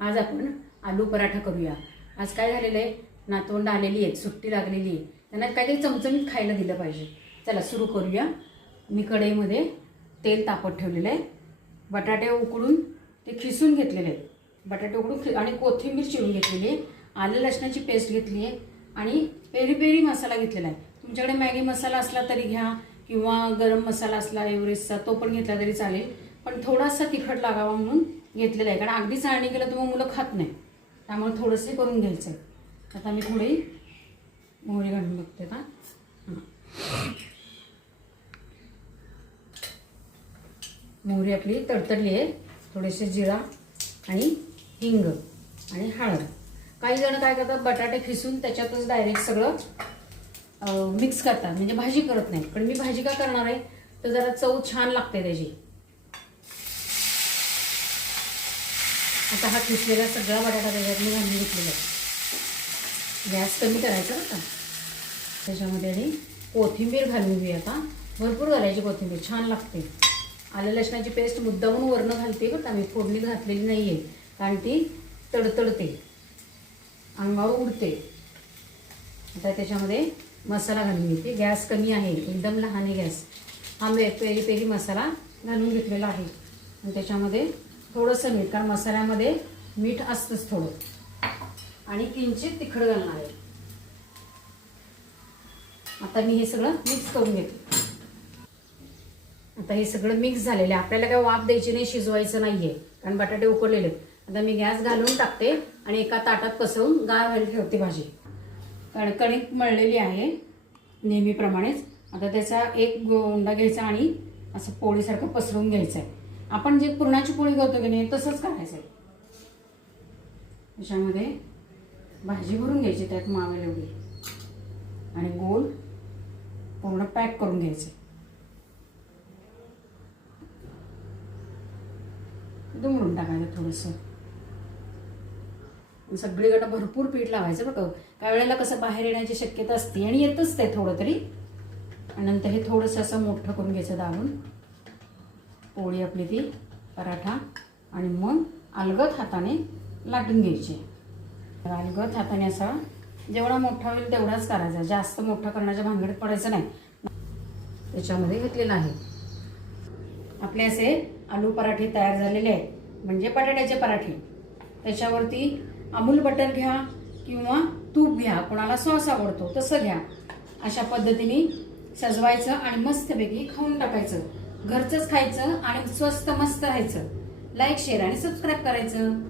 आज आपण आलू पराठा करूया। आज काय झालेलं आहे, नातवंड आलेली आहेत, सुट्टी लागलेली आहे, त्यांना काहीतरी चमचमीत खायला दिलं पाहिजे। चला सुरू करूया। मी कढईमध्ये तेल तापत ठेवलेलं आहे। बटाटे उकडून ते खिसून घेतलेले आहेत। बटाटे उकडून आणि कोथिंबीर चिरून घेतलेली आहे, आलं लसणाची पेस्ट घेतली आहे आणि पेरी पेरी मसाला घेतलेला आहे। तुमच्याकडे मॅगी मसाला असला तरी घ्या किंवा गरम मसाला असला एव्हरेस्टचा तो पण घेतला तरी चालेल, पण थोडासा तिखट लागावा म्हणून घेतलेला आहे, कारण अगदी चाळणी केलं तर मग मुलं खात नाही, त्यामुळे थोडंसं करून घ्यायचं आहे। आता मी थोडी मोहरी घालून बघते आता। मोहरी आपली तडतडली आहे, थोडेसे जिरा आणि हिंग आणि हळद। काही जण काय करतात, बटाटे खिसून त्याच्यातच डायरेक्ट सगळं मिक्स करतात, म्हणजे भाजी करत नाही। पण मी भाजी का करणार आहे, तर जरा चव छान लागते त्याची। आता हा खिसलेला सगळा बटाटा त्याच्यात मी घालून घेतलेला आहे। गॅस कमी करायचा बरं का। त्याच्यामध्ये आणि कोथिंबीर घालून घेऊया आता, भरपूर घालायची कोथिंबीर, छान लागते। आलं लसणाची पेस्ट मुद्दामून वरनं घालते बरं का, मी फोडणीत घातलेली नाही आहे, कारण ती तडतडते, अंगावर उडते। आता त्याच्यामध्ये मसाला घालून घेते, गॅस कमी आहे, एकदम लहान आहे गॅस। हा पेरी पेरी मसाला घालून घेतलेला आहे आणि त्याच्यामध्ये थोडंसं मीठ, कारण मसाल्यामध्ये मीठ असतंच थोडं, आणि किंचित तिखट घालणार आहे। आता मी हे सगळं मिक्स करून घेते। आता हे सगळं मिक्स झालेलं आहे, आपल्याला काय वाफ द्यायची नाही, शिजवायचं नाहीये, कारण बटाटे उकडलेले आहेत। आता मी गॅस घालून टाकते आणि एका ताटात पसरून गार व्हायला ठेवते भाजी। कणिक मळलेली आहे नेहमीप्रमाणेच। आता त्याचा एक गोंडा घ्यायचा आणि असं पोळीसारखं पसरवून घ्यायचं आहे। आपण जे पुरणाची पोळी करतो की नाही तसंच करायचं आहे। त्याच्यामध्ये भाजी भरून घ्यायची, त्यात मावेल एवढी, आणि गोल पूर्ण पॅक करून घ्यायचं। दुमडून टाकायचं थोडंसं, सगळीकडे भरपूर पीठ लावायचं बघा। काही वेळेला कसं बाहेर येण्याची शक्यता असते आणि येतच ते थोडं तरी, आणि नंतर हे थोडंसं असं मोठं करून घ्यायचं दाबून, पोळी आपली ती पराठा, आणि मग अलगद हाताने लाटून घ्यायचे। अलगद हाताने असा जेवढा मोठा होईल तेवढाच करायचा, जास्त मोठा करण्याच्या भानगडीत पडायचं नाही। त्याच्यामध्ये घेतलेलं आहे आपले असे आलू पराठे तयार झालेले आहेत, म्हणजे बटाट्याचे पराठे। त्याच्यावरती अमूल बटर घ्या किंवा तूप घ्या, कोणाला सॉस आवडतो तसं घ्या, अशा पद्धतीने सजवायचं आणि मस्तपैकी खाऊन टाकायचं। घरचंच खायचं आणि स्वस्त मस्त राहायचं। लाईक, शेअर आणि सबस्क्राईब करायचं।